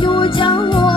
又将我。